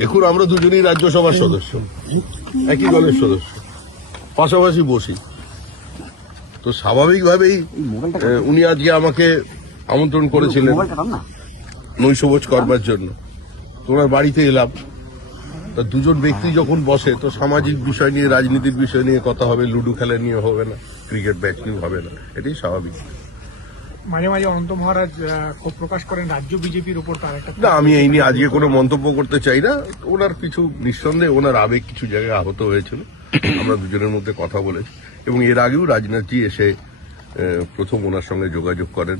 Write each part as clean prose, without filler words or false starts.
দেখুন, আমরা দুজনেই রাজ্যসভার সদস্য, একই দলের সদস্য, পাশাপাশি বসি। তো স্বাভাবিকভাবেই উনি আজকে আমাকে আমন্ত্রণ করেছিলেন নৈশভোজ করবার জন্য। তো ওনার বাড়িতে এলাম। তা দুজন ব্যক্তি যখন বসে তো সামাজিক বিষয় নিয়ে, রাজনীতির বিষয় নিয়ে কথা হবে, লুডো খেলা নিয়ে হবে না, ক্রিকেট ম্যাচ নিয়ে হবে না, এটাই স্বাভাবিক। মাঝে মাঝে অনন্ত মহারাজ ক্ষোভ প্রকাশ করেন রাজ্য বিজেপির উপর। তার একটা না, আমি এই নিয়ে আজকে কোনো মন্তব্য করতে চাই না। ওনার কিছু নিঃসন্দেহে ওনার আবেগ কিছু জায়গায় আহত হয়েছিল। আমরা দুজনের মধ্যে কথা বলেছি এবং এর আগেও রাজনাথজি এসে প্রথম ওনার সঙ্গে যোগাযোগ করেন।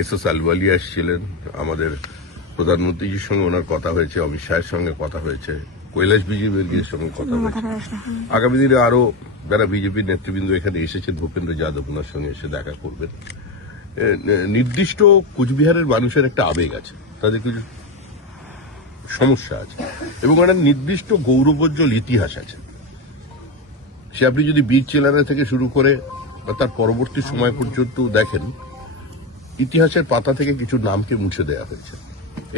এস আলওয়ালিয়া এসেছিলেন, আমাদের প্রধানমন্ত্রীজির সঙ্গে ওনার কথা হয়েছে, অমিত শাহের সঙ্গে কথা হয়েছে, কৈলাস বিজয়বর্গীয়ের সঙ্গে কথা হয়েছে। আগামী দিনে আরো যারা বিজেপির নেতৃবৃন্দ এখানে এসেছেন, ভূপেন্দ্র যাদব ওনার সঙ্গে এসে দেখা করবেন। নির্দিষ্ট কুচবিহারের মানুষের একটা আবেগ আছে, তাদের কিছু সমস্যা আছে এবং একটা নির্দিষ্ট গৌরবোজ্জ্বল ইতিহাস আছে। সে আপনি যদি বীর চেলারা থেকে শুরু করে বা তার পরবর্তী সময় পর্যন্ত দেখেন, ইতিহাসের পাতা থেকে কিছু নামকে মুছে দেওয়া হয়েছে।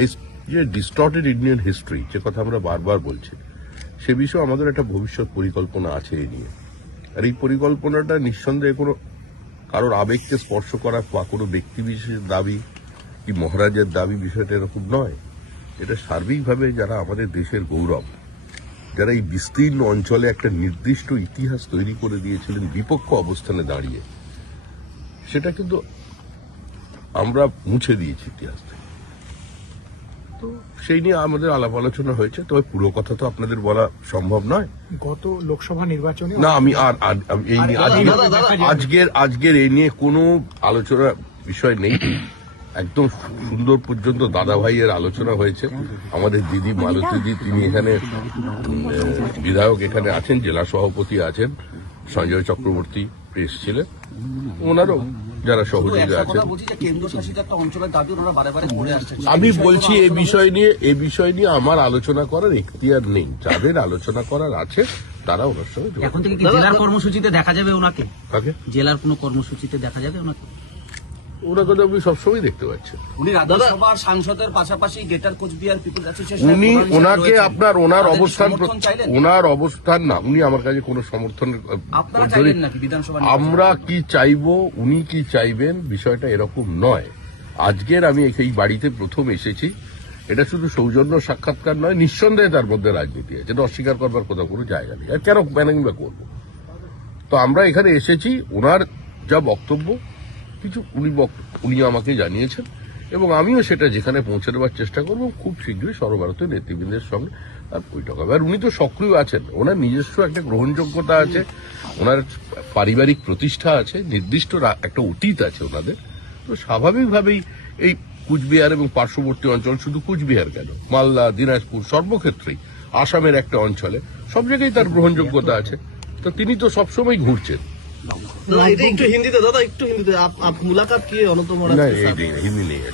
এই যে ডিস্টর্টেড ইন্ডিয়ান হিস্ট্রি, যে কথা আমরা বারবার বলছি, সে বিষয়ে আমাদের একটা ভবিষ্যৎ পরিকল্পনা আছে এই নিয়ে। আর এই পরিকল্পনাটা নিঃসন্দেহে কোনো কারোর আবেগকে স্পর্শ করা বা কোনো ব্যক্তি বিশেষের দাবি কি মহারাজের দাবি, বিষয়টা এরকম নয়। এটা সার্বিকভাবে যারা আমাদের দেশের গৌরব, যারা এই বিস্তীর্ণ অঞ্চলে একটা নির্দিষ্ট ইতিহাস তৈরি করে দিয়েছিলেন বিপক্ষ অবস্থানে দাঁড়িয়ে, সেটা কিন্তু আমরা মুছে দিয়েছি ইতিহাস থেকে। তো সেই নিয়ে আমাদের আলাপ আলোচনা হয়েছে, তবে পুরো কথা তো আপনাদের বলা সম্ভব নয়। গত লোকসভা নির্বাচনে না, আমি আর এই নিয়ে আজকের এই নিয়ে কোনো আলোচনা বিষয় নেই। একদম সুন্দর পর্যন্ত দাদা ভাইয়ের আলোচনা হয়েছে। আমাদের দিদি মালতীদি, তিনি এখানে বিধায়ক এখানে আছেন, জেলা সভাপতি আছেন, সঞ্জয় চক্রবর্তী এসেছিলেন, ওনারও যারা সহযোগী আছেন। আমি বলছি এই বিষয় নিয়ে আমার আলোচনা করার এখতিয়ার নেই। যাদের আলোচনা করার আছে তারা ওনার সঙ্গে। এখন থেকে কি জেলার কর্মসূচিতে দেখা যাবে ওনাকে? কাকে? জেলার কোনো কর্মসূচিতে দেখা যাবে ওনাকে? ওনাকে তো আপনি সবসময় দেখতে পাচ্ছেন। উনি রাজ্যসভার সাংসদের পাশাপাশি গ্রেটার কোচবিহার পিপলস অ্যাসোসিয়েশন, উনি ওনাকে ওনার অবস্থান না, উনি আমার কাছে কোনো সমর্থন। আমরা কি চাইবো, উনি কি চাইবেন, বিষয়টা এরকম নয়। আজকের আমি এই বাড়িতে প্রথম এসেছি, এটা শুধু সৌজন্য সাক্ষাৎকার নয়, নিঃসন্দেহে তার মধ্যে রাজনীতি আছে, এটা অস্বীকার করবার কোথাও কোনো জায়গা নেই। আর কেন ম্যানেজ বা করবো? তো আমরা এখানে এসেছি, ওনার যা বক্তব্য কিছু উনি আমাকে জানিয়েছেন এবং আমিও সেটা যেখানে পৌঁছে দেওয়ার চেষ্টা করবো। খুব শীঘ্রই সর্বভারতীয় নেতৃবৃন্দের সঙ্গে আর বৈঠক হবে। আর উনি তো সক্রিয় আছেন, ওনার নিজস্ব একটা গ্রহণযোগ্যতা আছে, ওনার পারিবারিক প্রতিষ্ঠা আছে, নির্দিষ্ট একটা অতীত আছে ওনাদের। তো স্বাভাবিকভাবেই এই কুচবিহার এবং পার্শ্ববর্তী অঞ্চল, শুধু কুচবিহার কেন, মালদা, দিনাজপুর, সর্বক্ষেত্রেই আসামের একটা অঞ্চলে সব জায়গায় তার গ্রহণযোগ্যতা আছে। তো তিনি তো সবসময় ঘুরছেন। একটু হিন্দিতে দাদা, একটু হিন্দিতে आप मुलाकात किए अनंत महाराज? नहीं, हिंदी नहीं है।